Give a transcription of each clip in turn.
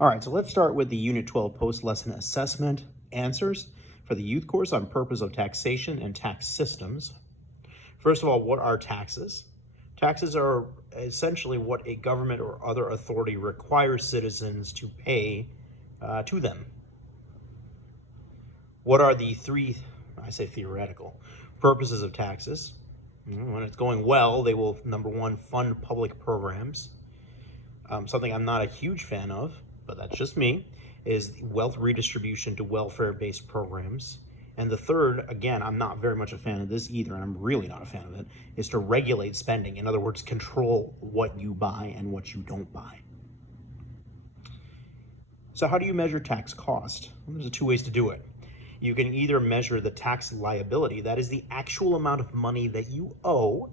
All right, so let's start with the Unit 12 post-lesson assessment answers for the youth course on purpose of taxation and tax systems. First of all, what are taxes? Taxes are essentially what a government or other authority requires citizens to pay to them. What are the three, I say theoretical, purposes of taxes? When it's going well, they will, number one, fund public programs. Something I'm not a huge fan of, but that's just me, is wealth redistribution to welfare-based programs. And the third, again, I'm not very much a fan of this either, and I'm really not a fan of it, is to regulate spending. In other words, control what you buy and what you don't buy. So how do you measure tax cost? Well, there's two ways to do it. You can either measure the tax liability, that is the actual amount of money that you owe,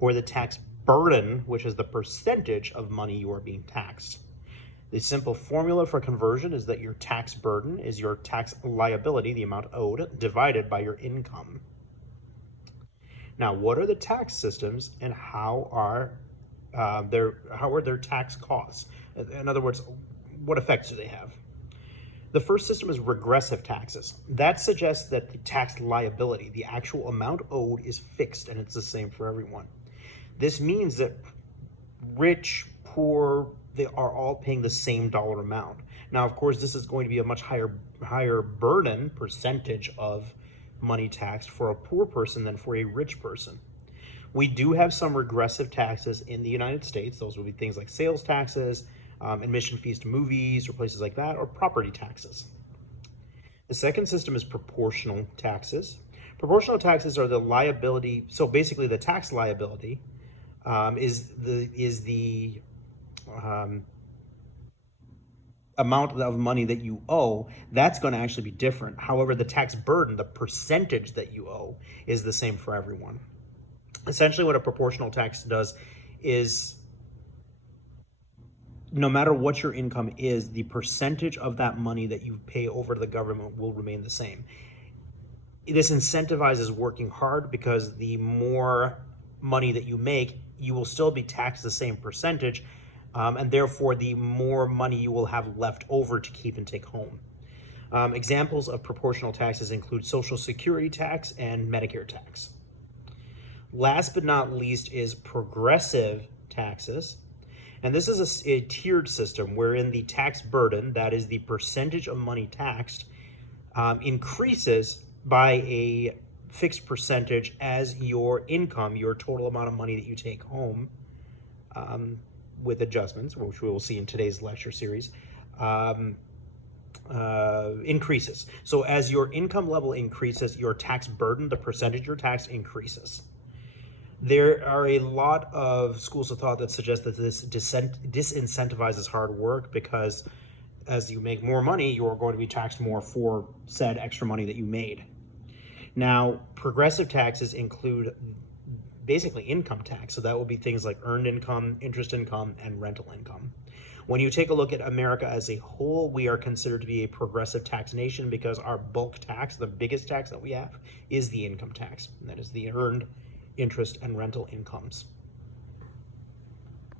or the tax burden, which is the percentage of money you are being taxed. The simple formula for conversion is that your tax burden is your tax liability, the amount owed, divided by your income. Now, what are the tax systems and how are their tax costs? In other words, what effects do they have? The first system is regressive taxes. That suggests that the tax liability, the actual amount owed, is fixed and it's the same for everyone. This means that rich, poor, they are all paying the same dollar amount. Now, of course, this is going to be a much higher burden percentage of money taxed for a poor person than for a rich person. We do have some regressive taxes in the United States. Those would be things like sales taxes, admission fees to movies or places like that, or property taxes. The second system is proportional taxes. Proportional taxes are the liability. So basically, the tax liability is the amount of money that you owe. That's going to actually be different. However, the tax burden, the percentage that you owe, is the same for everyone. Essentially, what a proportional tax does is, no matter what your income is, the percentage of that money that you pay over to the government will remain the same. This incentivizes working hard because the more money that you make, you will still be taxed the same percentage, and therefore the more money you will have left over to keep and take home. Examples of proportional taxes include Social Security tax and Medicare tax. Last but not least is progressive taxes. And this is a tiered system wherein the tax burden, that is the percentage of money taxed, increases by a fixed percentage as your income, your total amount of money that you take home, with adjustments, which we will see in today's lecture series, increases. So as your income level increases, your tax burden, the percentage you're taxed, increases. There are a lot of schools of thought that suggest that this disincentivizes hard work because as you make more money, you're going to be taxed more for said extra money that you made. Now, progressive taxes include basically income tax. So that will be things like earned income, interest income, and rental income. When you take a look at America as a whole, we are considered to be a progressive tax nation because our bulk tax, the biggest tax that we have, is the income tax. And that is the earned interest and rental incomes.